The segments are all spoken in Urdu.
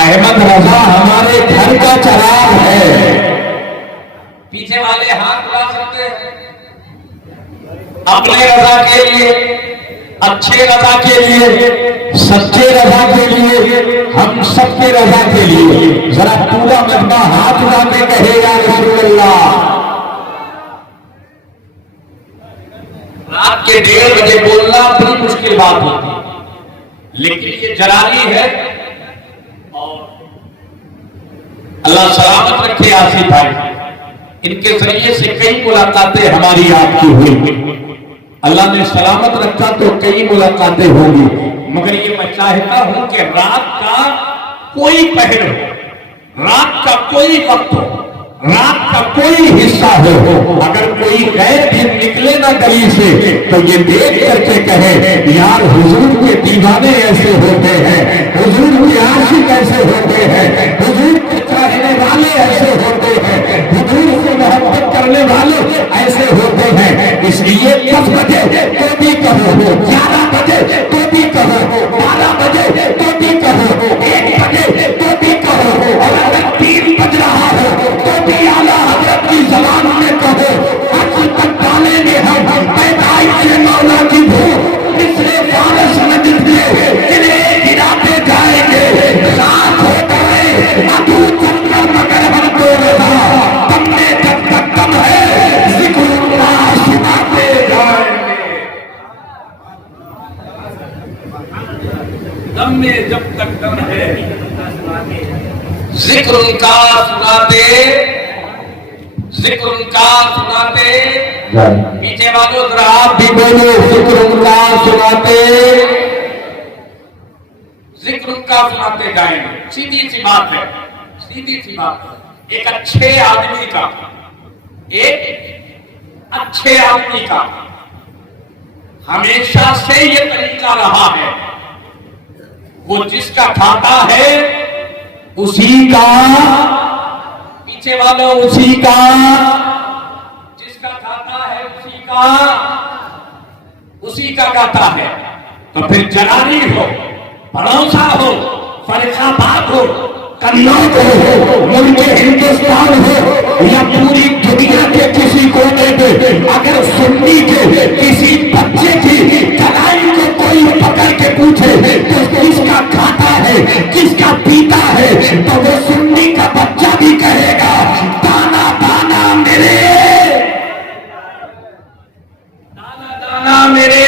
احمد رضا ہمارے گھر کا چراغ ہے. پیچھے والے ہاتھ اٹھا سکتے ہیں اپنے رضا کے لیے، اچھے رضا کے لیے، سچے رضا کے لیے، ہم سب کے رضا کے لیے. ذرا پورا مجمع ہاتھ اٹھا کے کہے یا رسول اللہ. رات کے 1:30 بجے بولنا بڑی مشکل بات ہوتی، لیکن یہ جلالی ہے. اور اللہ سلامت رکھے آصف بھائی، ان کے ذریعے سے کئی ملاقاتیں ہماری آپ کی ہوئی. اللہ نے سلامت رکھا تو کئی ملاقاتیں ہوں گی، مگر یہ میں چاہتا ہوں کہ رات کا کوئی پہر ہو، رات کا کوئی وقت ہو، رات کا کوئی حصہ ہو، اگر کوئی غیر بھی نکلے نہ گلی سے تو یہ دیکھ کر کے کہے یار حضور کے دیوانے ایسے ہوتے ہیں، حضور کے عاشق ایسے ہوتے ہیں، حضور کے چاہنے والے ایسے ہوتے ہیں، حضور سے محبت کرنے والے ایسے ہوتے ہیں. اس لیے 10 بجے تو بھی کہو، 11 بجے تو بھی کہو، 12 بجے تو بھی کہو، 1 بجے تو بھی کہو، اور اگر 3 بج رہا ہو تو بھی اعلیٰ حضرت کی زبان میں کہو. حج تک ڈالیں گے ہم پیدائش سے مولا کی بھوک، پچھلے فارس نجد کے قلعے گراتے جائیں گے. رات ہو گئے ابو چکر مگر ہم کو رضا، تم نے جب تک دم ہے ذکر اللہ سناتے جائیں گے. دم میں جب تک دم ہے ذکر ان کا سناتے، ذکر ان کا سناتے. پیچھے والوں ذرا آپ بھی بولو، ذکر ان کا سناتے، ذکر ان کا سناتے جائیں گے. سیدھی سی بات ہے، سیدھی سی بات ہے. ایک اچھے آدمی کا، ایک اچھے آدمی کا ہمیشہ سے یہ طریقہ رہا ہے، وہ جس کا کھاتا ہے اسی کا، پیچھے والوں اسی کا، جس کا کھاتا ہے اسی کا، اسی کا گاتا ہے. تو پھر جلالی ہو، بڑوسا ہو، فرخ آباد ہو، قنوج ہو، ملک ہندوستان ہو، یا پوری دنیا کے کسی کونے میں اگر سنی کے کسی بچے کی جلائی کو کوئی پکڑ کے پوچھے تو کس کا کھاتا ہے، کس کا پیتا ہے، تو وہ سنی کا بچہ بھی کہے گا دانا دانا میرے، دانا دانا میرے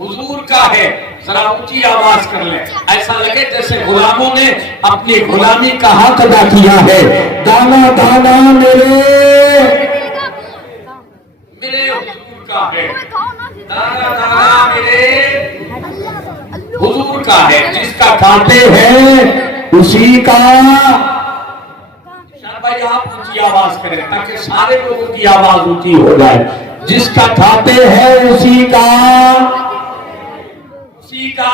حضور کا ہے. ذرا اونچی آواز کر لیں، ایسا لگے جیسے غلاموں نے اپنی غلامی کا حق ادا کیا ہے. دانا دانا میرے، میرے حضور کا ہے، دانا دانا میرے حضور کا ہے. جس کا کھاتے ہیں اسی کا. شاہ بھائی آپ اونچی آواز کریں تاکہ سارے لوگوں کی آواز اونچی ہو جائے. جس کا کھاتے ہیں اسی کا، اسی کا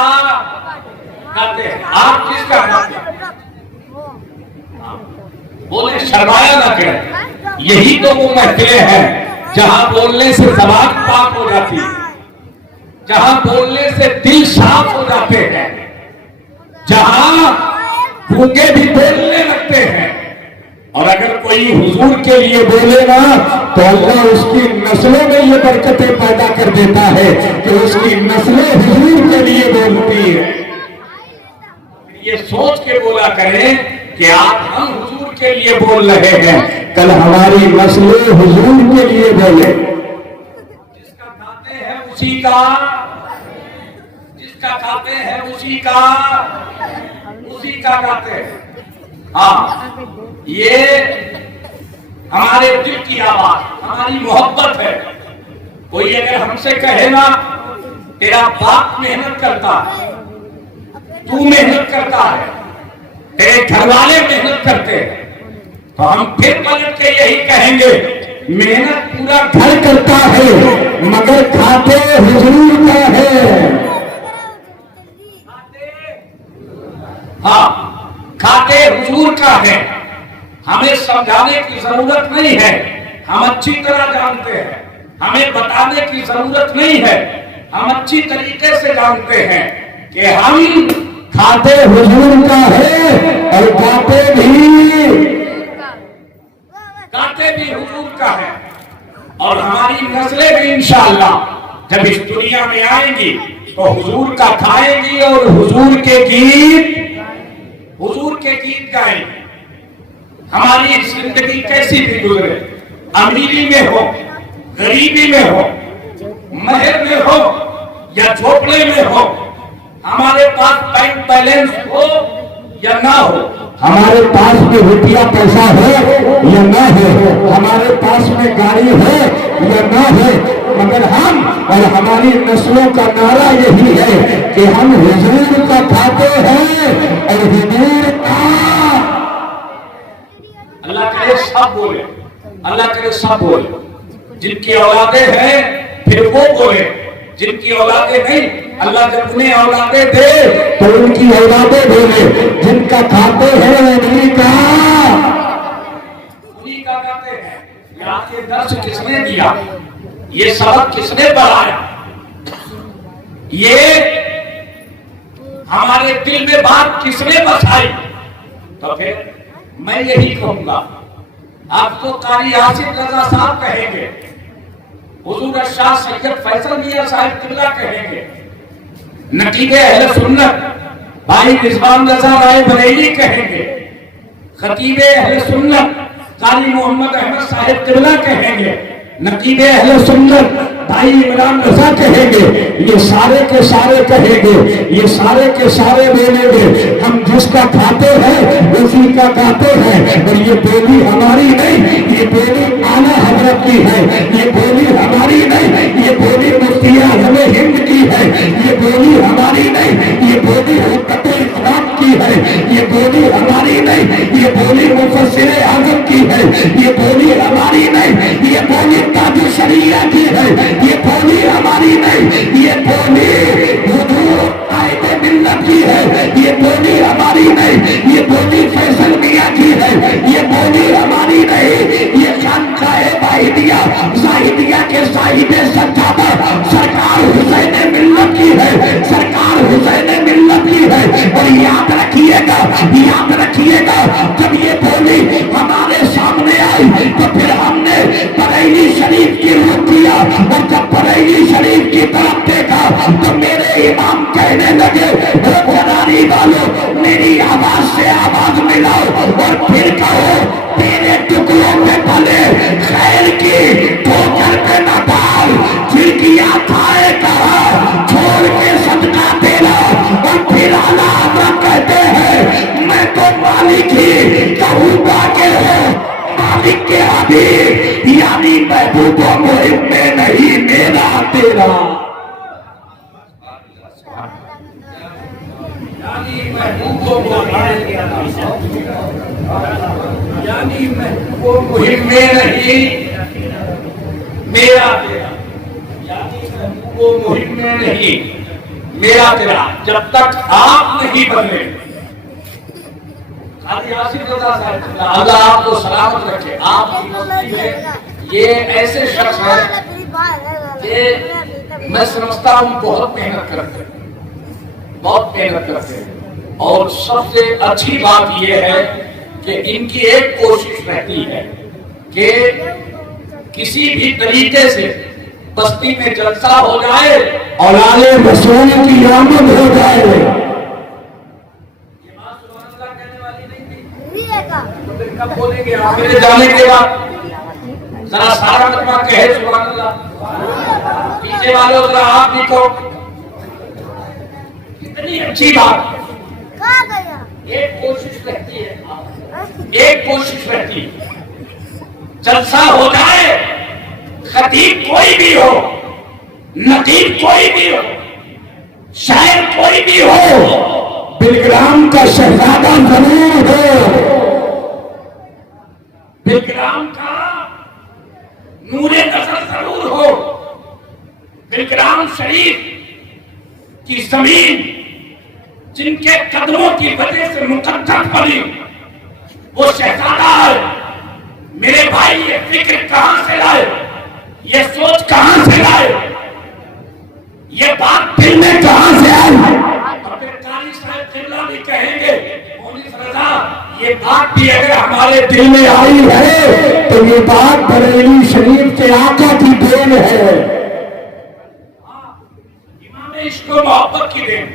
کھاتے ہیں. آپ کس کا کھاتے ہیں بولے، شرمایا نہ کریں. یہی تو وہ محفلیں ہیں جہاں بولنے سے زبان پاک ہو جاتی ہے، جہاں بولنے سے دل صاف ہو جاتے ہیں، جہاں بھوکے بھی بولنے لگتے ہیں. اور اگر کوئی حضور کے لیے بولے گا تو اللہ اس کی نسلوں میں یہ برکتیں پیدا کر دیتا ہے کہ اس کی نسلیں حضور کے لیے بولتی ہے. یہ سوچ کے بولا کریں کہ آج ہم حضور کے لیے بول رہے ہیں، کل ہماری نسلیں حضور کے لیے بولے. جس کا کھاتے ہیں اسی کا، جس کا کھاتے ہیں اسی کا، اسی کا کھاتے ہیں. ہاں، یہ ہمارے دل کی آواز، ہماری محبت ہے. کوئی اگر ہم سے کہے نا تیرا باپ محنت کرتا ہے، تو محنت کرتا ہے، تیرے گھر والے محنت کرتے ہیں، تو ہم پھر پلٹ کے یہی کہیں گے محنت پورا گھر کرتا ہے مگر کھاتے حضور کا ہے. ہاں، کھاتے حضور کا ہے. ہمیں سمجھانے کی ضرورت نہیں ہے، ہم اچھی طرح جانتے ہیں. ہمیں بتانے کی ضرورت نہیں ہے، ہم اچھی طریقے سے جانتے ہیں کہ ہم کھاتے حضور کا اور گاتے بھی حضور کا ہے. اور ہماری نسلیں بھی انشاءاللہ جب اس دنیا میں آئیں گی تو حضور کا کھائیں گی اور حضور کے گیت گائیں گی. ہماری زندگی کیسی بھی گزرے، امیری میں ہو، غریبی میں ہو، مہر میں ہو یا جھوپڑے میں ہو، ہمارے پاس بینک بیلنس ہو یا نہ ہو، ہمارے پاس میں روپیہ پیسہ ہے یا نہ ہے، ہمارے پاس میں گاڑی ہے یا نہ ہے، مگر ہم اور ہماری نسلوں کا نعرہ یہی ہے کہ ہم حضور کا کھاتے ہیں اور حضور کا. اللہ کرے سب بولے، اللہ کرے سب بولے. جن کی اولادیں ہیں پھر وہ بولے، جن کی اولادیں نہیں اللہ جب انہیں اولادیں دے تو ان کی اولادیں بولے. جن کا کھاتے ہیں انہیں کا کہتے ہیں. یہ درس کس نے دیا، یہ سبق کس نے پڑھایا، یہ ہمارے دل میں بات کس نے بسائی؟ تو پھر میں یہی کہوں گا، آپ تو قاری آصف رضا صاحب کہیں گے، حضور شاہ سید فیصل میاں صاحب قبلہ کہیں گے، نقیب اہل سنت بھائی رضوان رضا رائے بریلی کہیں گے، خطیب اہل سنت قاری محمد احمد صاحب قبلہ کہیں گے، نقیب اہل سنت بھائی عمران رضا کہیں گے، یہ سارے کے سارے کہیں گے، یہ سارے کے سارے بولیں گے ہم جس کا کھاتے ہیں اسی کا گاتے ہیں. اور یہ بولی ہماری نہیں، یہ بولی اعلیٰ حضرت کی ہے، یہ بولی ہماری نہیں، یہ بولی مفتی اعظم ہند کی ہے، یہ بولی ہماری نہیں، یہ بولی حکمت اسلام کی ہے، یہ بولی ہماری نہیں، یہ بولی مفسر اعظم کی ہے، یہ بولی ہماری نہیں، یہ بولی تاج الشریعہ کی ہے، یہ بولی ہماری نہیں، یہ بولی حضور قائد ملت کی ہے، یہ بولی ہماری نہیں، یہ بولی فیصل میاں کی ہے، یہ بولی ہماری نہیں، یہ خانقاہ واحدیہ زاہدیہ کے صاحب سجادہ سرکار حسین ملت کی ہے، سرکار حسین ملت کی ہے. اور یاد رکھیے گا، یاد رکھیے گا، جب یہ بولی ہمارے سامنے آئی تو پھر ہم نے بریلی شریف کی رخ کیا، اور جب بریلی شریف کی طرف دیکھا تو میرے امام کہنے لگے خداری والوں میری آواز سے آواز ملاؤ اور پھر کہو تیرے ٹکڑوں میں بھلے خیر کی ٹھوکر پہ نہ ڈال، کھڑکیاں کھائے کہا چھوڑ کے صدقہ تیرا. اور پھر اعلیٰ حضرت کہتے ہیں میں تو مالک ہی کہوں گا کہ ہو مالک کے حبیب، یعنی محبوب و محب میں نہیں میرا تیرا. یعنی محبوب و محب میں نہیں میرا تیرا، یعنی محبوب و محب میں نہیں میرا تیرا. جب تک آپ نہیں بدلے، اللہ آپ کو سلامت رکھے. آپ کی مستی میں یہ ایسے شخص ہیں کہ میں سمجھتا ہوں بہت محنت کرتے ہیں، بہت محنت کرتے ہیں. اور سب سے اچھی بات یہ ہے کہ ان کی ایک کوشش رہتی ہے کہ کسی بھی طریقے سے بستی میں جلسہ ہو جائے اور اولاد رسول کی آمد ہو جائے. یہ بات سبحان اللہ کہنے والی نہیں تھی، تو پھر کب بولیں گے آپ میرے جانے کے بعد؟ ذرا سارا مجمع کہے سبحان اللہ. پیچھے والوں ذرا آپ بھی کہو. کتنی اچھی بات. ایک کوشش رہتی ہے، ایک کوشش رہتی ہے جلسہ ہو جائے، خطیب کوئی بھی ہو، نقیب کوئی بھی ہو، شاعر کوئی بھی ہو، بلگرام کا شہزادہ ضرور ہو، بلگرام کا نور نظر ضرور ہو. بلگرام شریف کی زمین جن کے قدموں کی وجہ سے مقدس بنی وہ شہزادہ ہے. میرے بھائی یہ فکر کہاں سے لائے، یہ سوچ کہاں سے لائے، یہ بات دل میں کہاں سے آئی؟ اور پھر قاری صاحب قبلہ بھی کہیں گے مولوی رضا یہ بات بھی اگر ہمارے دل میں آئی ہے تو یہ بات بریلی شریف کے آقا کی دین ہے. امام عشق و محبت کی دین.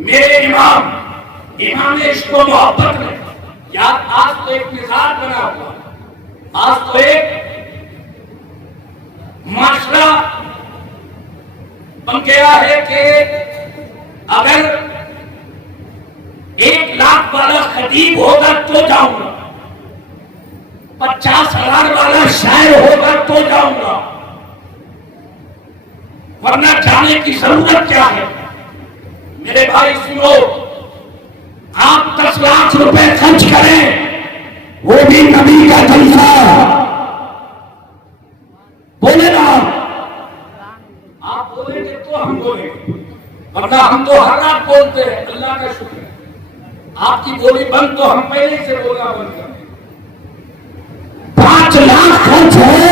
میرے امام عشق و محبت نے یاد آج تو ایک مثال بنا ہوا. آج تو ایک معاشرہ بن گیا ہے کہ اگر 1 لاکھ والا خطیب ہوگا تو جاؤں گا, 50,000 والا شاعر ہوگا تو جاؤں گا, ورنہ جانے کی ضرورت کیا ہے. میرے بھائی سنو, آپ 10 لاکھ روپے خرچ کریں, وہ بھی نبی کا جلسہ. بولے نا آپ بولیں گے تو ہم بولیں گے, ورنہ ہم تو ہر رات بولتے ہیں. اللہ کا شکر ہے آپ کی بولی بند تو ہم پہلے سے بولنا بند کر دیں. 5 لاکھ خرچ ہے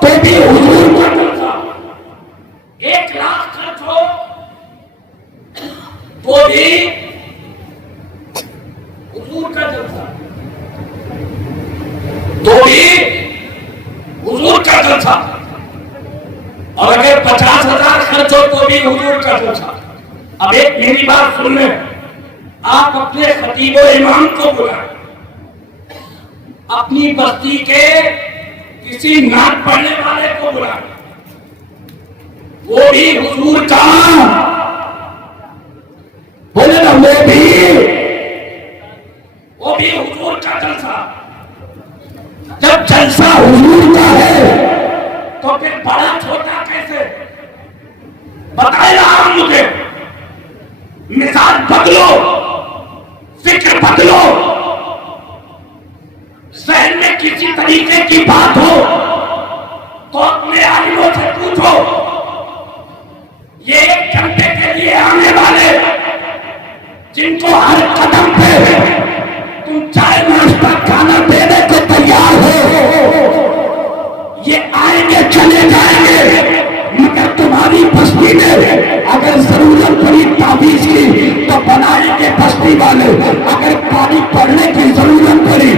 تو بھی حضور کا جلسہ, 1 لاکھ خرچ ہو تو بھی حضور کا جلسہ, تو بھی حضور کا جلسہ. اور اگر 50,000 خرچ ہو تو بھی حضور کا جلسہ. اب ایک میری بات سن لیں, آپ اپنے خطیب و امام کو بلائیں, اپنی بستی کے کسی نعت پڑھنے والے کو بلائیں, وہ بھی حضور کا. بولے نا وہ بھی حضور کا جلسہ. جب جلسہ حضور کا ہے تو پھر بڑا چھوٹا کیسے بتائے رہا ہوں مجھے. مثال بدلو, فکر بدلو, ذہن میں کسی طریقے کی بات ہو تو اپنے عالموں سے پوچھو. یہ 1 گھنٹے کے لیے آنے والے جن کو ہر قدم پہ تم چائے ناشتہ کھانا دینے کو تیار ہو, یہ آئیں گے چلے جائیں گے, مگر تمہاری بستی میں اگر ضرورت پڑی تعویذ کی تو بنائیں گے بستی والے. اگر پانی پڑنے کی ضرورت پڑی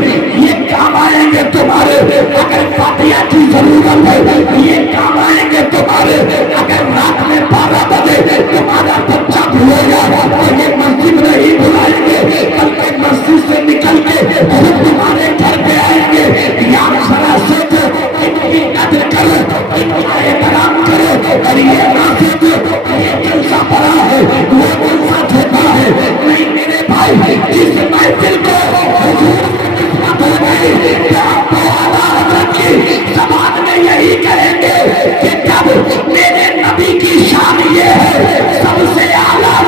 یہ کام آئیں گے تمہارے. اگر فاتحہ کی ضرورت ہے یہ کام آئیں گے تمہارے. اگر رات میں 12 بجے تمہارا بچہ بھولے گا تو یہ مسجد نہیں بلائیں گے, بلکہ مسجد سے نکل کے خود تمہارے گھر پہ آئیں گے. یار ذرا سوچو, ان کی قدر کرو, ان کا احترام کرو. اور یہ ناسک یہ جلسہ بڑا ہے, وہ جلسہ چھوٹا ہے نہیں. میرے بھائی جس محفل کو حضور کی خدمت ہو گئی, آپ کو اعلیٰ حضرت کی زبان میں یہی کہیں گے کہ جب میرے نبی کی شان یہ ہے سب سے اعلیٰ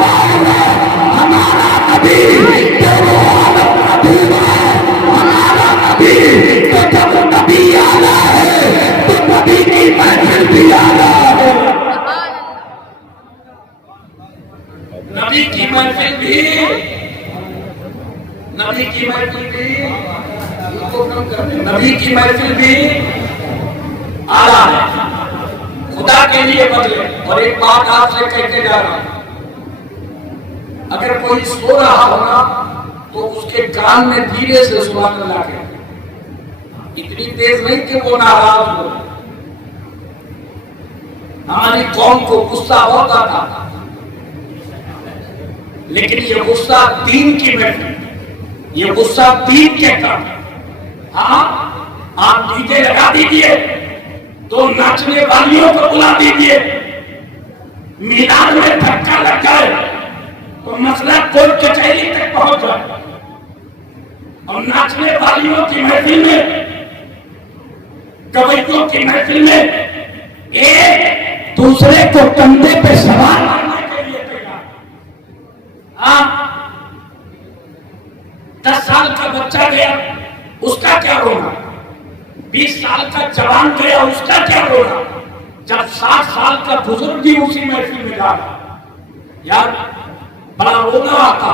ہمارا نبی, تو وہ عالم نبی ہے ہمارا نبی. تو جب نبی اعلیٰ ہے تو نبی کی محفل بھی اعلیٰ ہے. نبی کی محفل بھی, نبی کی محفل بھی, نبی کی محفل بھی اعلیٰ ہے. خدا کے لیے بدلے. اور ایک بات آپ سے کہہ کے جا رہا ہوں, اگر کوئی سو رہا ہونا تو اس کے کان میں دھیرے سے سبحان اللہ کہے, اتنی تیز نہیں کہ وہ ناراض ہو. ہماری قوم کو غصہ ہوتا تھا, لیکن یہ غصہ دین کی محفل, یہ غصہ دین کے کام. ہاں آپ ڈی جے لگا دیجئے, تو ناچنے والیوں کو بلا دیجئے, میدان میں دھکا لگ جائے تو مسئلہ کوئی کچہری تک پہنچ جائے. اور ناچنے والیوں کی محفل میں, گویوں کی محفل میں ایک دوسرے کو کندھے پہ سوار کرنے کے لیے تیار. ہاں 10 سال کا بچہ گیا, اس کا کیا رونا, 20 سال کا جوان گیا, اس کا کیا رونا, جب 60 سال کا بزرگ بھی اسی محفل میں جا رہا, یار بڑا رونا آتا.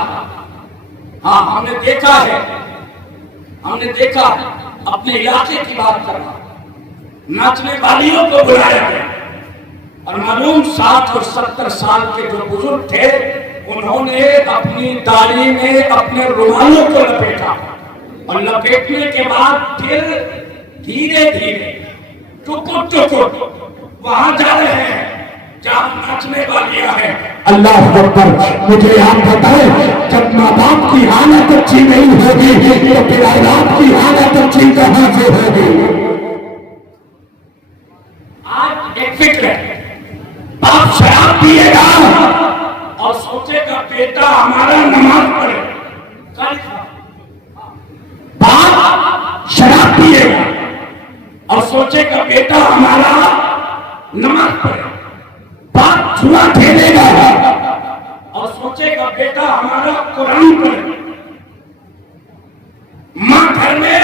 ہاں ہم نے دیکھا ہے, ہم نے دیکھا اپنے علاقے کی بات کر رہا, ناچنے والیوں کو بلایا گیا اور معلوم 60 اور 70 سال کے جو بزرگ تھے انہوں نے اپنی داڑھی میں اپنے رومالوں کو لپیٹا اور لپیٹنے کے بعد پھر دھیرے دھیرے ٹکر ٹکر وہاں جا رہے ہیں جہاں ناچنے والیاں ہیں. اللہ اکبر. مجھے آپ بتائیں جب ماں باپ کی حالت اچھی نہیں ہوگی تو پھر اولاد کی حالت اچھی کہاں سے ہوگی؟ آج ایک فکر ہے، باپ شراب پیے گا اور سوچے گا بیٹا ہمارا نماز پڑھے. باپ شراب پیے گا اور سوچے گا بیٹا ہمارا نماز پڑھے. باپ جوا کھیلے گا اور سوچے گا بیٹا ہمارا قرآن پڑھے. ماں گھر میں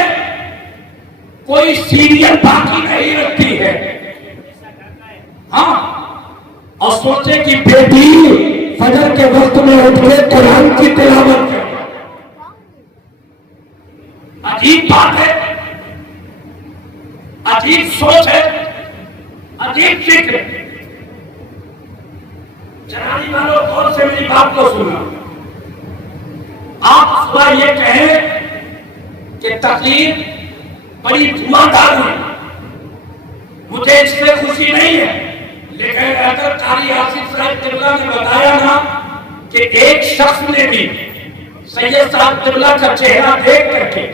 کوئی سیریل باقی نہیں رکھتی ہے، ہاں، اور سوچے کہ بیٹی فجر کے وقت میں اٹھ کے قرآن کی تلاوت کرے. عجیب بات ہے، عجیب سوچ ہے، عجیب فکر. جنانی والوں غور سے میری بات کو سننا. آپ صبح یہ کہیں کہ تقریر بڑی دھواں ہوئی، مجھے اس سے خوشی نہیں ہے، لیکن اگر قاری آصف صاحب قبلہ نے بتایا نا کہ ایک شخص نے بھی سید صاحب قبلہ کا چہرہ دیکھ کر کے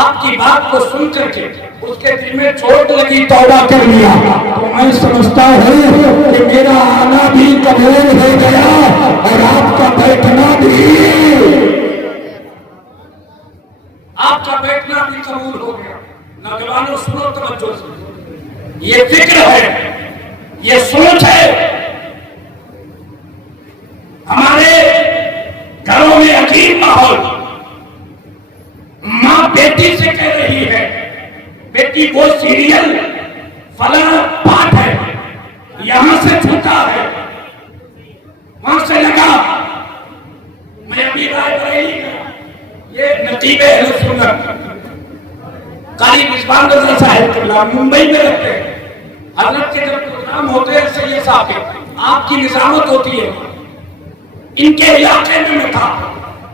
آپ کی بات کو سن کر کے اس کے دل میں چوٹ لگی، توبہ کر لیا، تو میں سمجھتا ہوں کہ میرا آنا بھی قبول ہو گیا اور آپ کا بیٹھنا بھی. آپ کا بیٹھنا بھی قبول ہو گیا. نوجوانوں سنو توجہ سے، یہ فکر ہے، یہ سوچ ہے. ہمارے گھروں میں عجیب ماحول. ماں بیٹی سے کہہ رہی ہے بیٹی وہ سیریل فلاں بات ہے یہاں سے چھوٹا ہے وہاں سے لگا. میں ابھی رائے بریلی کا یہ نقیب اہل سنت قاری مصباح رضا صاحب قبلہ ممبئی میں رہتے ہیں. حضرت کے جب پروگرام ہوتے ہیں سید صاحب کے آپ کی نظامت ہوتی ہے. ان کے علاقے میں تھا،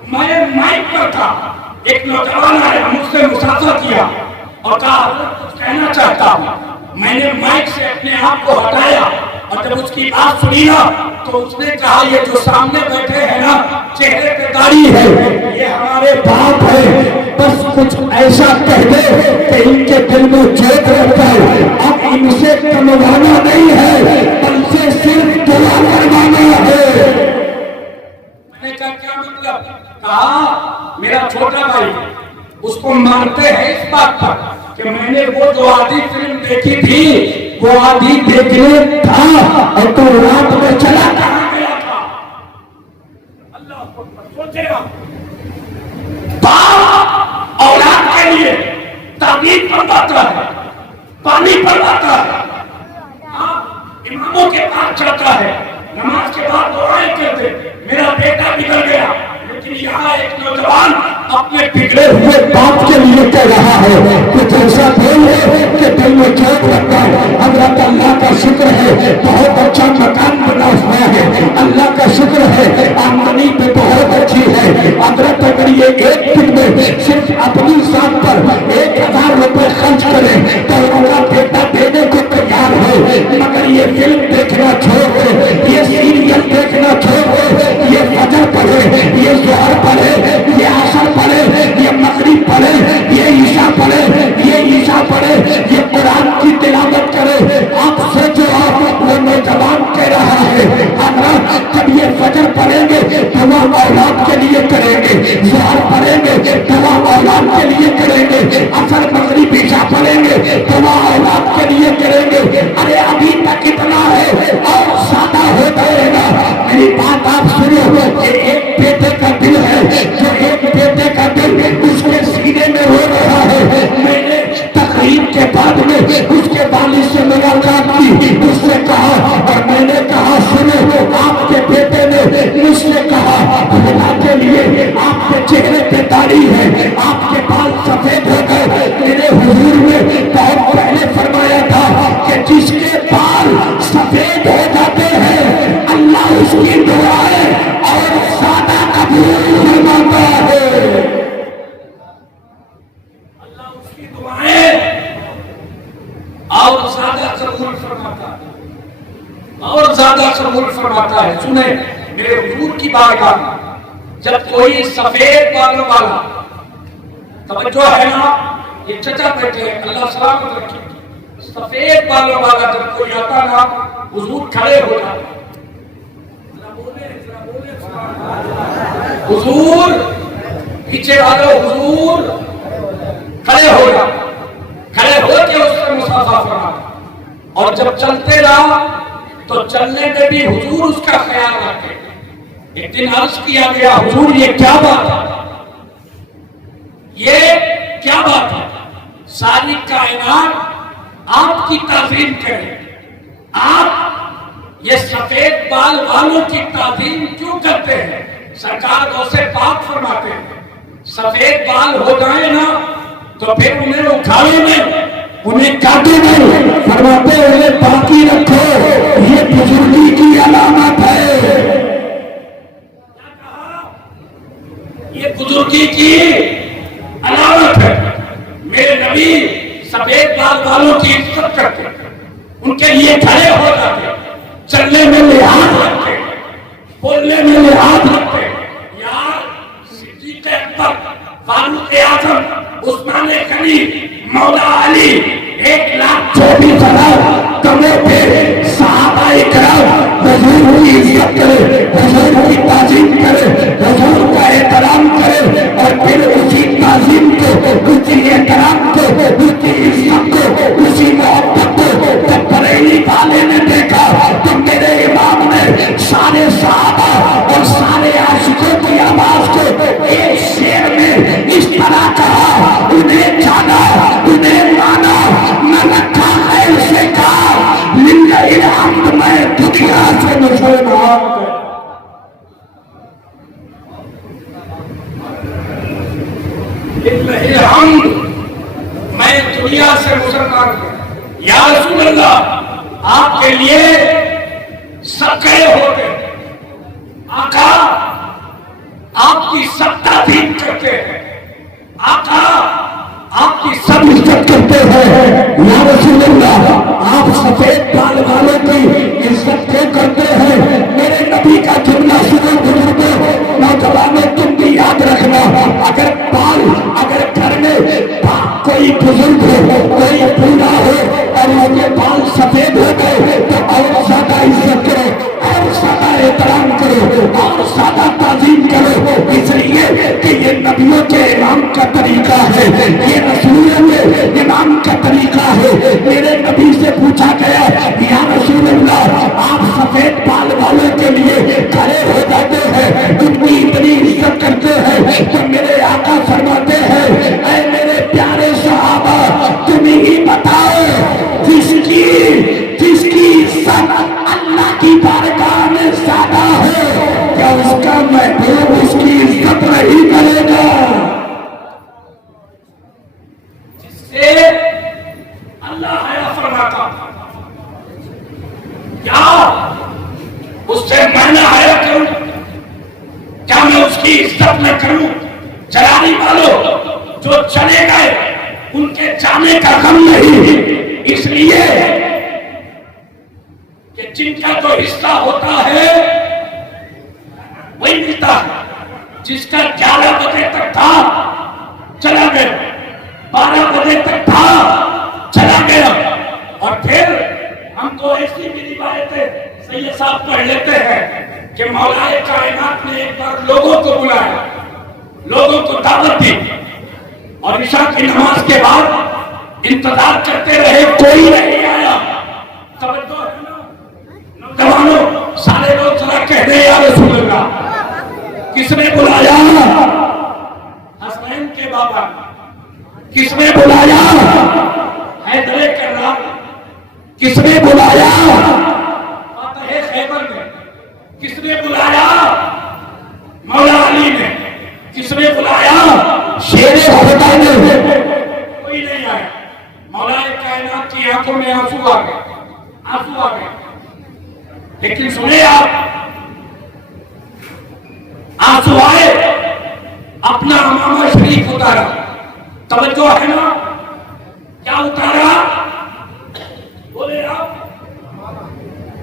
میں مائک پر تھا، ایک نوجوان آیا مجھ سے مسافہ کیا اور کہا حضرت کچھ کہنا چاہتا ہوں. میں نے مائک سے اپنے آپ کو ہٹایا اور جب اس کی بات سنی نا تو اس نے کہا یہ جو سامنے بیٹھے ہیں نا چہرے پہ داڑھی ہے یہ ہمارے باپ ہے، بس کچھ ایسا کہہ دے کہ ان کے دل میں چوٹ لگ جائے. اب ان سے کموانا نہیں ہے بلکہ صرف دعا کروانا ہے. میں نے کہا کیا مطلب؟ کہا میرا چھوٹا بھائی اس کو مانتے ہیں اس بات پر کہ میں نے وہ جو آدھی فلم دیکھی تھی وہ آدھی دیکھنے تھا اور تو رات میں چلا کہاں گیا تھا. اللہ سوچے گا باپ اولاد کے لیے تعبیر پڑھواتا ہے، پانی پڑھواتا ہے، اماموں کے پاس جاتا ہے، نماز کے بعد دعائیں کرتے میرا بیٹا بگڑ گیا. لیکن یہاں ایک نوجوان اپنے بگڑے ہوئے باپ کے لیے کہہ رہا ہے کہ جیسا دل ہے کہ دل میں چوٹ لگتا ہے. حضرت اللہ کا شکر ہے بہت اچھا مکان بنا ہوا ہے، اللہ کا شکر ہے آمدنی پہ بہت اچھی ہے. حضرت اگر یہ ایک دن میں صرف اپنی ذات پر 1000 روپے خرچ کرے تو ان کا بیٹا دینے کو تیار ہے. مگر یہ فلم دیکھنا چھوڑ دے، یہ سیریل دیکھنا چھوڑ دے، یہ فجر پڑھے، یہ ظہر پڑھے، یہ عصر پڑھے، یہ مغرب پڑھے، یہ عشاء پڑھے، یہ عشاء پڑھے، یہ قرآن کی تلاوت کرے. آپ سے جو آپ وہ نوجوان کہہ رہا ہے حضرت جب یہ فجر پڑھیں گے دعا اولاد کے لیے کریں گے، ظہر پڑھیں گے دعا اولاد کے لیے کریں گے، عصر مغرب عشاء پڑھیں گے دعا اولاد کے لیے کریں گے. ارے ابھی تک اتنا ہے اور سادہ ہو جائے گا. میری بات آپ سنو کہ ایک بیٹے کا دل ہے جو ایک بیٹے کا دل اس کے سینے میں ہو رہا ہے. میں نے تقریب کے بعد میں اس کے والد سے ملاقات کی، اس سے کہا اور میں نے کہا سنو آپ کے بیٹے نے مجھ سے کہا خدا کے لیے آپ کے چہرے پہ داڑھی ہے، آپ کے بال سفید ہو گئے، میرے بارگاہ میں جب کوئی سفید بالوں والا، توجہ ہے نا، یہ چچا بیٹھے اللہ سلامت رکھے، سفید بالوں والا جب کوئی آتا نا حضور کھڑے ہو جاتے، حضور پیچھے والے حضور کھڑے ہو جاتے، کھڑے ہو کے اس سے مصافحہ فرماتے، اور جب چلتے رہا تو چلنے میں بھی حضور اس کا خیال رکھتے۔ ایک دن عرض کیا گیا حضور یہ کیا بات ہے، یہ کیا بات ہے، ساری کائنات آپ کی تعظیم کرے، آپ یہ سفید بال والوں کی تعظیم کیوں کرتے ہیں؟ سرکار غوث پاک فرماتے ہیں سفید بال ہو جائیں نا تو پھر انہیں اکھاڑے نہیں، انہیں کاٹے نہیں، فرماتے انہیں باقی رکھو، یہ بزرگی کی علامت ہے۔ یہ بزرگی کی علامت ہے۔ میرے نبی سفید بال والوں کی عزت کرتے، ان کے لیے کھڑے ہو جاتے، چلنے میں لحاظ رکھتے، بولنے میں لحاظ رکھتے۔ یار صدیق اکبر، فاروق اعظم، عثمان غنی، مولا علی، 1,24,000 کمرے پہ صحابہ کرام حضور کی عزت کرے، حضور کی تعظیم کرے، حضور کا احترام کرے، اور پھر اسی تعظیم کو، اسی احترام کو، اسی عزت کو، اسی محبت کو جب بریلی والے نے دیکھا تو میرے امام نے سارے صحابہ اور سارے عاشقوں کی آواز کو ایک شعر میں اس طرح کہا، انہیں جانا، انہیں مانا، نہ رکھا خیر سے کہا، للہ الحمد میں دنیا سے مسلمان للہ الحمد میں دنیا سے مسلمان ہوں۔ یا رسول اللہ آپ کے لیے سب کھڑے ہوتے، آقا آپ کی سب تعظیم کرتے ہیں، آقا آپ کی سب عزت کرتے ہیں۔ یا رسول اللہ آپ سفید بال والوں کی عزت کیوں کرتے ہیں؟ میرے نبی کا جملہ سنو بزرگوں، نوجوانوں تم بھی یاد رکھنا، اگر بال، اگر گھر میں کوئی بزرگ ہو، کوئی بوڑھا ہو اور ان کے بال سفید ہو گئے تو اور زیادہ عزت کرو، اور زیادہ احترام کرو، اور زیادہ تعظیم کرو، اس لیے کہ یہ نبیوں کے امام کا طریقہ ہے، یہ رسول کے امام کا طریقہ ہے۔ میرے نبی سے پوچھا گیا یا رسول اللہ آپ سفید بال والوں کے لیے کھڑے ہو جاتے ہیں، ان کی اتنی عزت کرتے ہیں، تو میرے آقا فرماتے ہیں اے میرے پیارے صحابہ تم ہی بتاؤ جس کی عزت اللہ کی بارگاہ میں زیادہ ہے، کیا اس کا محبوب اس کی عزت نہیں کرے گا؟ سے اللہ حیا فرماتا، کیا اس سے میں نہ حیا کروں؟ کیا میں اس کی عزت نہ کروں؟ چرانی والوں جو چلے گئے ان کے جانے کا غم نہیں، اس لیے کہ جن کا جو حصہ ہوتا ہے وہی ملتا ہے۔ جس کا 11 بجے تک تھا چلا گیا، 12 بجے تک تھا چلا گیا، اور پھر ہم تو ایسی بھی روایتیں سید صاحب پڑھ لیتے ہیں کہ مولا کائنات نے ایک بار لوگوں کو بلایا، لوگوں کو دعوت دی، اور عشاء کی نماز کے بعد انتظار کرتے رہے، کوئی نہیں آیا۔ توجہ ہے نا نوجوانوں، سارے لوگ ذرا کہہ دیں یا رسول اللہ کس نے بلایا؟ حسنین کے بابا کس نے بلایا؟ حیدر کرار کس نے بلایا؟ فاتح خیبر نے کس نے بلایا؟ مولا علی نے کس نے بلایا؟ شیر خدا نے کوئی نہیں آیا۔ مولا کائنات کی آنکھوں میں آنسو آ گئے، آنسو آ گئے۔ لیکن سنیں آپ، آنسو آئے، اپنا امامہ شریف اتارا، توجہ ہے نا، کیا اتارا؟ بولے آپ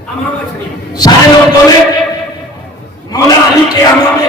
امامہ شریف، سارے لوگ بولے مولا علی کے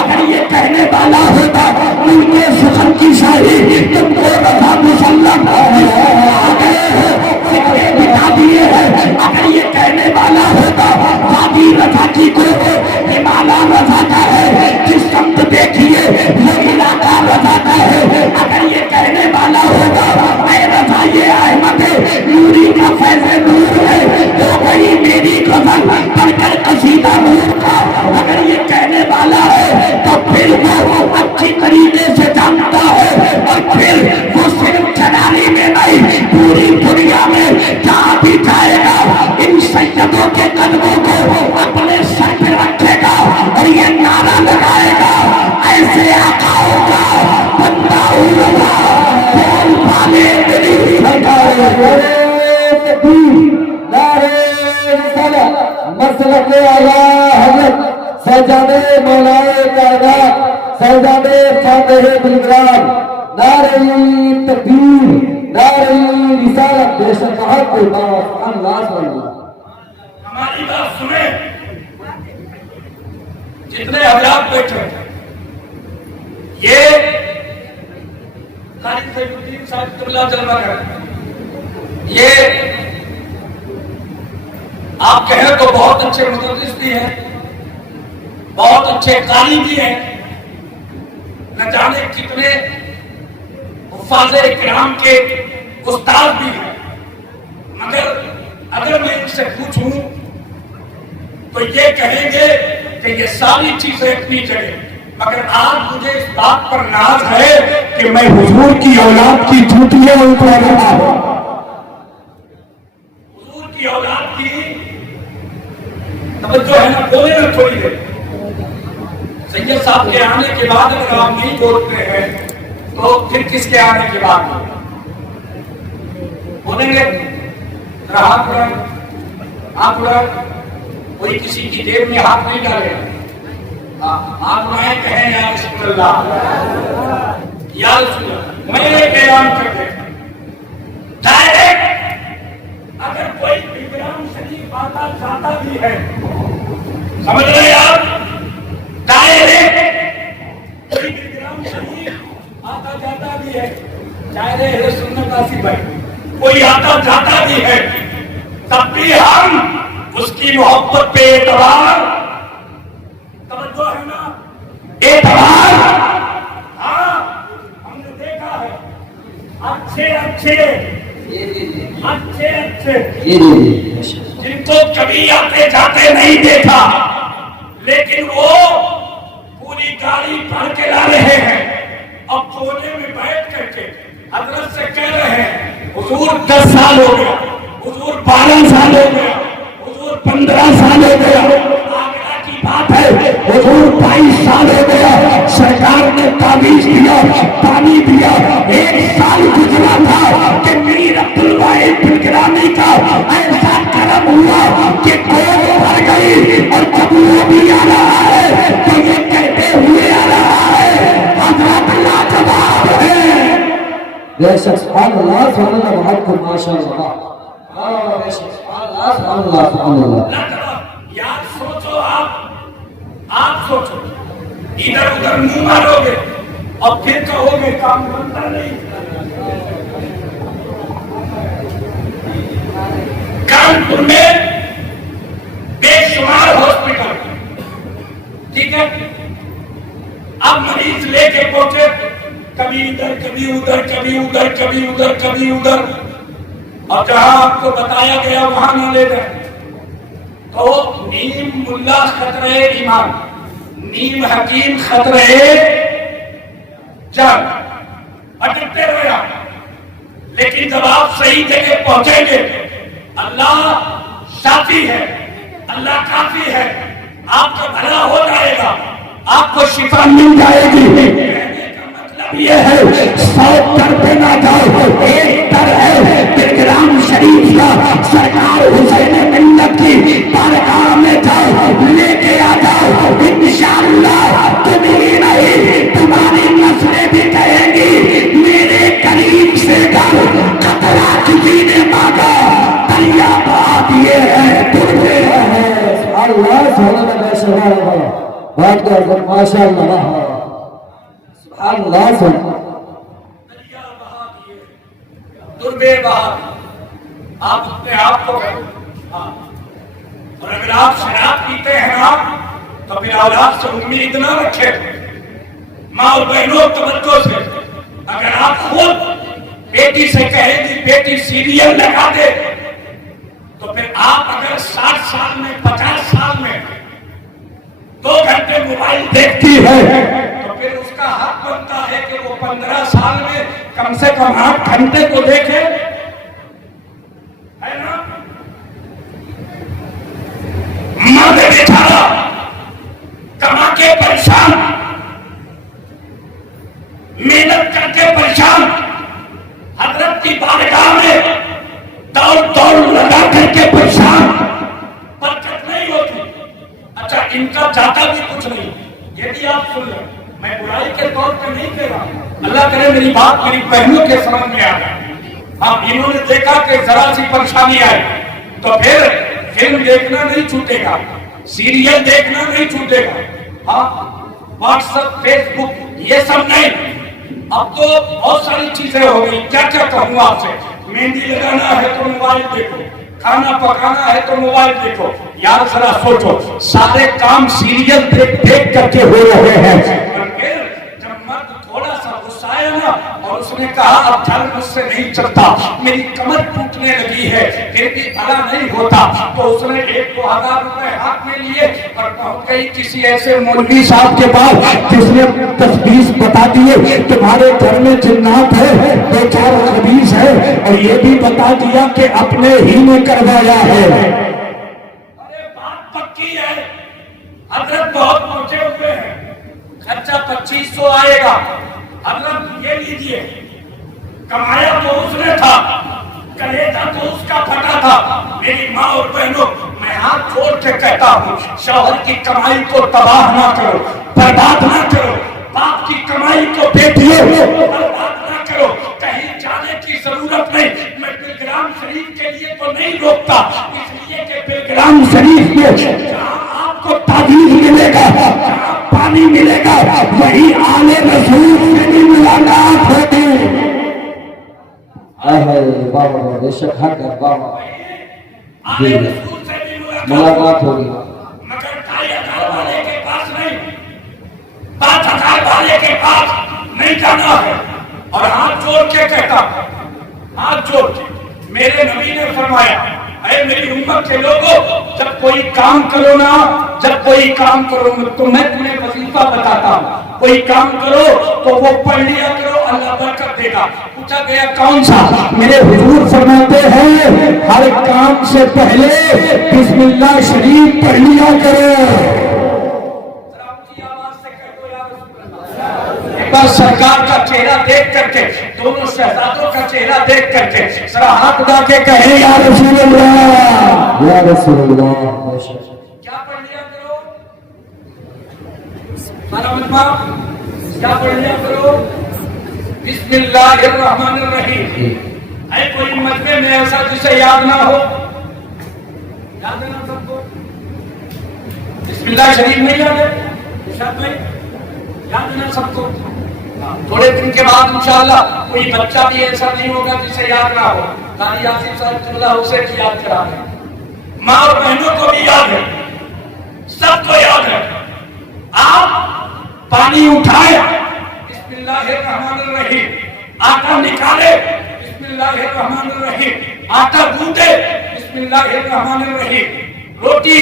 اگر یہ کہنے والا ہوتا ملک سخن کی شاہی تم کو رضا مسلم آ گئے ہو سکے بٹا دیے ہیں, اگر یہ کہنے والا ہوتا وادی رضا کی کو ہمالا رضا کا ہے, جس سمت دیکھیے وہ علاقہ رضا کا ہے, اگر یہ کہنے والا ہوگا اے رضا یہ احمد نوری کا فیض نور ہے, ہو گئی میری غزل پڑھ کر قصیدہ نور کا, اگر یہ کہنے والا ہے تو پھر وہ اچھی طریقے سے جانتا ہے, اور پھر وہ صرف جلالی میں نہیں پوری دنیا میں جہاں بھی جائے گا ان سیدوں کے قدموں کو اپنے سر پہ رکھے گا اور یہ نعرہ لگائے گا, ایسے آقاؤں کا بندہ ہوا بول پالے دلی مسلک اعلیٰ حضرت سجاد مولا کائنات سجاد فاتح بلگرام نعرہ تکبیر نعرہ رسالت بے شک حق اللہ صلی اللہ. ہماری بات سنیں جتنے حضرات بیٹھے, یہ قاری سیف الدین صاحب قبلہ جلوہ ہے, یہ آپ کہیں تو بہت اچھے مدرس بھی ہیں, بہت اچھے قاری بھی ہیں, نہ جانے کتنے حفاظ کرام کے استاد بھی ہیں, مگر اگر میں ان سے پوچھوں تو یہ کہیں گے کہ یہ ساری چیزیں اپنی جگہ, مگر آج مجھے اس بات پر ناز ہے کہ میں حضور کی اولاد کی ٹوٹیاں اوپر رہا ہوں, حضور کی اولاد کی توجہ ہے نا, بولے نا تھوڑی دیر. سید صاحب کے آنے کے بعد اگر آپ نہیں بولتے ہیں تو پھر کس کے آنے کے بعد بولیں گے؟ ہاتھ اڑائیں, ہاتھ اڑائیں, کوئی کسی کی جیب میں ہاتھ نہیں ڈالے, ہاتھ اڑائیں, کہیں یا رسول اللہ یا رسول اللہ. میں نے اعلان کر دے ڈائریکٹ اگر کوئی بلگرام شریف آتا جاتا بھی ہے, سمجھ رہے آپ, ڈائریکٹ کوئی بلگرام شریف آتا جاتا بھی ہے, چاہے اہل سنت آصف بھائی کوئی آتا جاتا بھی ہے, تب بھی ہم اس کی محبت پہ اعتبار, توجہ ہے نا, اعتبار, ہاں ہم نے دیکھا ہے اچھے اچھے اچھے اچھے جن کو کبھی آتے جاتے نہیں دیکھا, لیکن وہ پوری گاڑی بھر کے لا رہے ہیں, اب کونے میں بیٹھ کر کے حضرت سے کہہ رہے ہیں حضور 10 سال ہو گیا, حضور 12 سال ہو گیا, حضور 15 سال ہو گیا, آگرہ کی بات ہے حضور 22 سال ہو گیا, سرکار نے تعویذ دیا, پانی دیا, 1 سال گزرا تھا کہ میر عبدالواحد بلگرامی کا ایسا کرم ہوا کہ گود بھر گئی, اور جب وہ بھی آ رہا ہے تو یہ کہتے ہوئے آ رہا ہے حضرت لاجواب ہے. بے شک سبحان اللہ سبحان اللہ بہت خوب ماشاء اللہ, بے شک سبحان اللہ سبحان اللہ سبحان اللہ. یار سوچو, آپ سوچو, ادھر ادھر منہ مارو گے اور پھر کہو گے کام بنتا نہیں. کانپور میں بے شمار ہاسپٹل, ٹھیک ہے, اب مریض لے کے پہنچے, کبھی ادھر کبھی ادھر کبھی ادھر کبھی ادھر کبھی ادھر, اور جہاں آپ کو بتایا گیا وہاں نہ لے گئے تو نیم ملا خطرے ایمان, نیم حکیم خطرے جان, بھٹکتے رہے آپ. لیکن جب آپ صحیح جگہ پہنچیں گے, اللہ شافی ہے, اللہ کافی ہے, آپ کا بھلا ہو جائے گا, آپ کو شفا مل جائے گی. یہ ہے 100 در پہ نہ جاؤ, ایک در ہے بلگرام شریف کا, سرکار حسین ملت کی بارگاہ میں جاؤ, لے کے آ جاؤ, انشاءاللہ تم ہی نہیں تمہاری نسلیں بھی کہیں گی میرے قریب سے جاؤ, قطرہ کسی نے مانگا دریا بہا دیے ہیں, اللہ سبحان اللہ بے شک حد حضرت ماشاء اللہ سبحان اللہ سبحان دریا بہا دیے دربے بہا دیے آپ اپنے آپ کو ہاں اور اگر آپ شراب پیتے ہیں آپ تو پھر اولاد سے امید نہ رکھے ماں اور بہنوں توجہ سے اگر آپ خود بیٹی سے کہیں گی بیٹی سیریل لگا دے تو پھر آپ اگر 60 سال میں 50 سال میں 2 گھنٹے موبائل دیکھتی ہے تو پھر اس کا حق بنتا ہے کہ وہ 15 سال میں کم سے کم 8 گھنٹے کو دیکھے ہے نا ماں نے بیچارہ کما کے پریشان محنت کر کے پریشان حضرت کی بارگاہ میں دوڑ لگا کر کے پریشان برکت نہیں ہوتی اچھا ان کا جاتا بھی کچھ نہیں یہ بھی آپ سن لیں میں برائی کے طور پہ نہیں کہہ رہا اللہ کرے میری بات میری بہنوں کے سمجھ میں آ جائے ہاں انہوں نے دیکھا کہ ذرا سی پریشانی آئی تو پھر فلم دیکھنا نہیں چھوٹے گا سیریل دیکھنا نہیں چھوٹے گا ہاں واٹس ایپ فیس بک یہ سب نہیں اب تو بہت ساری چیزیں ہو گئی کیا کیا کہوں آپ سے مہندی لگانا ہے تو موبائل دیکھو کھانا پکانا ہے تو موبائل دیکھو یار ذرا سوچو سارے کام سیریل دیکھ کر کے ہو رہے ہیں پھر جب مرد تھوڑا سا غصہ آیا نا اور اس نے کہا اب چل مجھ سے نہیں چلتا میری کمر ٹوٹنے لگی ہے پھر بھی بھلا نہیں ہوتا تو اس نے 1-2 ہزار روپے ہاتھ میں لیے اور پہنچ گئی کسی ایسے مولوی صاحب کے پاس جس نے تشخیص بتا دیے تمہارے گھر میں جنات ہے 2-4 خبیث ہے اور یہ بھی بتا دیا کہ اپنے ہی نے کروایا ہے ارے بات پکی ہے حضرت بہت پہنچے ہوئے ہیں خرچہ 2500 آئے گا حضرت یہ لیجئے کمایا تو اس نے تھا کلیجہ تو اس کا پھٹا تھا میری ماں اور بہنوں میں ہاتھ چھوڑ کے کہتا ہوں شوہر کی کمائی کو تباہ نہ کرو برباد نہ کرو باپ کی کمائی کو بیٹیوں برباد نہ کرو کہیں جانے کی ضرورت نہیں میں پلگرام شریف کے لیے تو نہیں روکتا اس لیے کہ پلگرام شریف میں جہاں آپ کو تعبیر ملے گا جہاں پانی ملے گا وہی آل رسول سے بھی ملاقات ہوگی بابا بے شک حق ہے بابا آل رسول سے بھی ملاقات ہوگی مگر 2,500 والے کے پاس نہیں 5,000 والے کے پاس نہیں جانا ہے اور ہاتھ جوڑ کے کہتا ہاتھ جوڑ کے میرے نبی نے فرمایا اے میری امت کے لوگوں جب کوئی کام کرو نا جب کوئی کام کرو تو میں تمہیں وظیفہ بتاتا ہوں کوئی کام کرو تو وہ پڑھ لیا کرو اللہ برکت دے گا پوچھا گیا کون سا میرے حضور فرماتے ہیں ہر کام سے پہلے بسم اللہ شریف پڑھ لیا کرو ایک بار سرکار کا چہرہ دیکھ کر کے دونوں شہزادوں کا چہرہ دیکھ کر کے ذرا ہاتھ اٹھا کے کہے یا رسول اللہ یا رسول اللہ کیا پڑھ لیا کرو کیا پڑھ لیا کرو بسم اللہ الرحمن الرحیم اے کوئی مجمع میں ایسا جسے یاد نہ ہو یاد ہے نا سب کو بسم اللہ شریف نہیں یاد ہے ارشاد بھائی یاد ہے نا سب کو تھوڑے دن کے بعد انشاءاللہ کوئی بچہ بھی ایسا نہیں ہوگا جسے یاد نہ ہو قاری آصف صاحب اللہ اسے کی یاد کرا ہے ماں اور بہنوں کو بھی یاد ہے سب کو یاد ہے آپ پانی اٹھائے بسم اللہ الرحمن الرحیم آٹا نکالے بسم اللہ الرحمن الرحیم آٹا گوندے بسم اللہ الرحمن الرحیم روٹی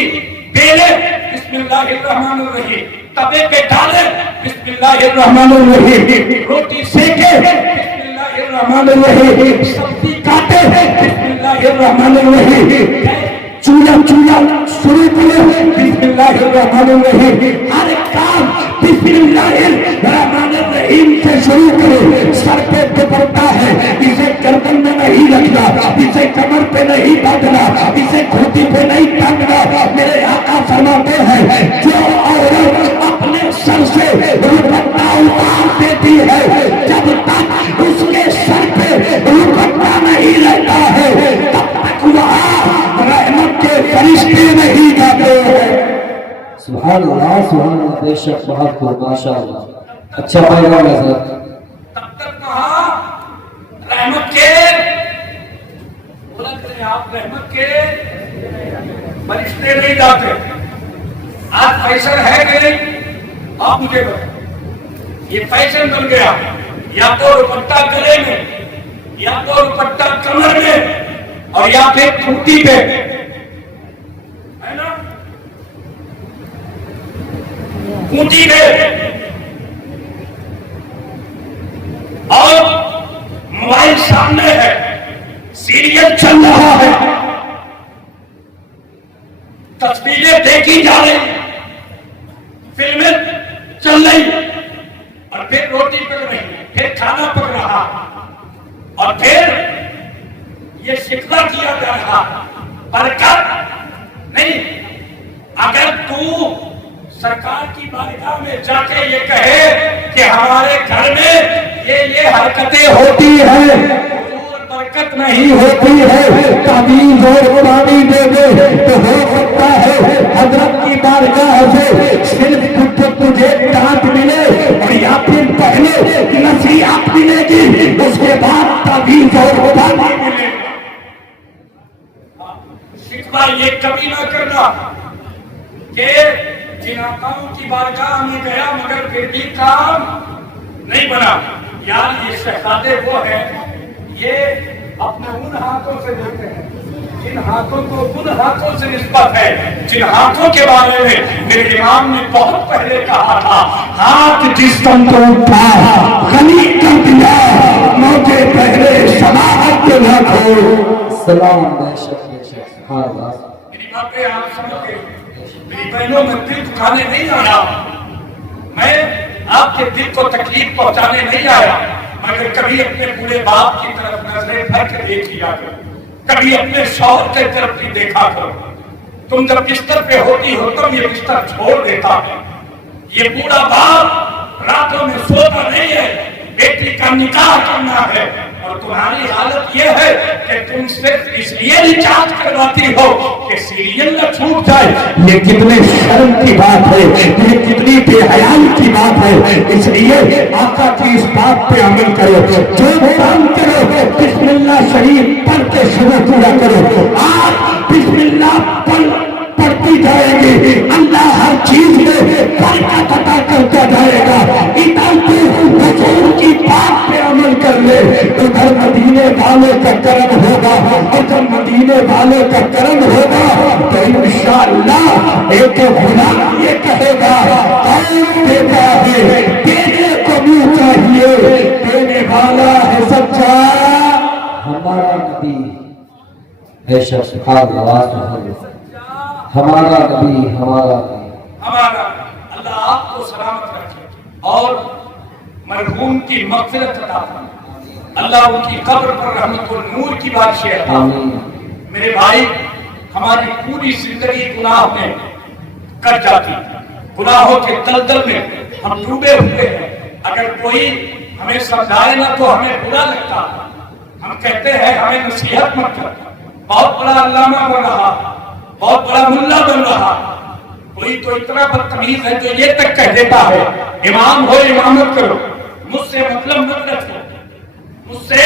بیلے بسم اللہ الرحمن الرحیم توے پہ ڈالے بسم اللہ الرحمن الرحیم روٹی سیکے بسم اللہ الرحمن الرحیم سبزی کاٹے بسم اللہ الرحمن الرحیم چولہا شروع کرے بسم اللہ الرحمن الرحیم ہر کام بسم اللہ الرحمن الرحیم سے شروع کرے سر پہ دوپٹہ ہے اسے گردن میں نہیں رکھنا اسے کمر پہ نہیں باندھنا اسے گھوٹی پہ نہیں ٹانگنا میرے آقا فرماتے ہیں جو عورت اپنے سر سے دوپٹہ اتار دیتی ہے جب تک اس کے سر پہ دوپٹہ نہیں رہتا ہے تب تک وہاں رحمت کے فرشتے نہیں جاتے ہیں سبحان اللہ بے شک بہت خوب ماشاءاللہ اچھا پیغام ہے سر تب تک کہاں رحمت کے بولا کریں آپ رحمت کے فرشتے نہیں جاتے آج فیشن ہے کہ نہیں آپ مجھے بتائیں یہ فیشن بن گیا یا تو دوپٹہ گلے میں یا تو دوپٹہ کمر میں اور یا پھر ٹوٹی پہ ہے نا اونٹی پہ اور موبائل سامنے ہے سیریل چل رہا ہے تصویریں دیکھی جا رہی فلمیں چل رہی اور پھر روٹی پک رہی پھر کھانا پک رہا اور پھر یہ شکوہ کیا جا رہا برکت نہیں اگر تو سرکار کی بارگاہ میں جا کے یہ کہے کہ ہمارے گھر میں یہ حرکتیں ہوتی ہیں برکت نہیں ہوتی ہے تعبیر اور پانی دے دے تو ہو سکتا ہے حضرت کی بارگاہ سے صرف تجھے ڈانٹ ملے اور یا پھر پہلے نصیحت ملے گی اس کے بعد تعبیر اور پانی ملے شکوہ یہ کبھی نہ کرنا کہ جن آقاؤں کی بارگاہ میں گیا مگر پھر بھی کام نہیں بنا یار یہ شہزادے وہ ہیں یہ اپنے ان ہاتھوں سے دیتے ہیں جن ہاتھوں کو ان ہاتھوں سے نسبت ہے جن ہاتھوں کے بارے میں میرے امام نے بہت پہلے کہا تھا ہاتھ جس تن کو اٹھا غنی کر دیا موقع پہلے سماعت نہ کھو سلام بے شک سبحان اللہ میری باتیں آپ سمجھ گئے میری بہنوں میں دل دکھانے نہیں آیا میں آپ کے دل کو تکلیف پہنچانے نہیں آیا مگر کبھی اپنے بوڑھے باپ کی طرف نظریں پھر کے دیکھ لیا کرو کبھی اپنے شوہر کی طرف بھی دیکھا کرو تم جب بستر پہ ہوتی ہو تب یہ بستر چھوڑ دیتا ہے یہ بوڑھا باپ راتوں میں سوتا نہیں ہے بیٹی کا نکاح کرنا ہے اور تمہاری حالت یہ ہے کہ تم صرف اس لیے ریچارج کرواتی ہو کہ سیریل نہ چھوٹ جائے یہ کتنے شرم کی بات ہے یہ کتنی بے حیائی کی بات ہے اس لیے آقا کی اس بات پہ عمل کرو جو کام کرو بسم اللہ شریف پڑھ کے شروع پورا کرو آپ بسم اللہ پڑھتی جائے گی اللہ ہر چیز میں برکت عطا کرتا جائے گا حضور کی بات پہ عمل کر لے تو گھر مدینے والوں کا کرم ہوگا اور جب مدینے والوں کا کرم ہوگا تو انشاءاللہ ایک غلام یہ کہے گا کون دیتا ہے دینے کو بھی چاہیے دینے والا ہے سچا ہمارا نبی بے شک سبحان اللہ ہمارا نبی ہمارا اللہ آپ کو سلامت رکھے اور مرحوم کی مغفرت عطا فرمائے اللہ ان کی قبر پر رحمت و نور کی بارش عطا فرمائے میرے بھائی ہماری پوری زندگی گناہ میں کٹ جاتی گناہوں کے دلدل میں ہم ڈوبے ہوئے ہیں اگر کوئی ہمیں سمجھائے نہ تو ہمیں برا لگتا ہم کہتے ہیں ہمیں نصیحت مت کر بہت بڑا علامہ بن رہا بہت بڑا ملا بن رہا کوئی تو اتنا بدتمیز ہے جو یہ تک کہہ دیتا ہے امام ہو امامت کرو مجھ سے مطلب مت رکھو مجھ سے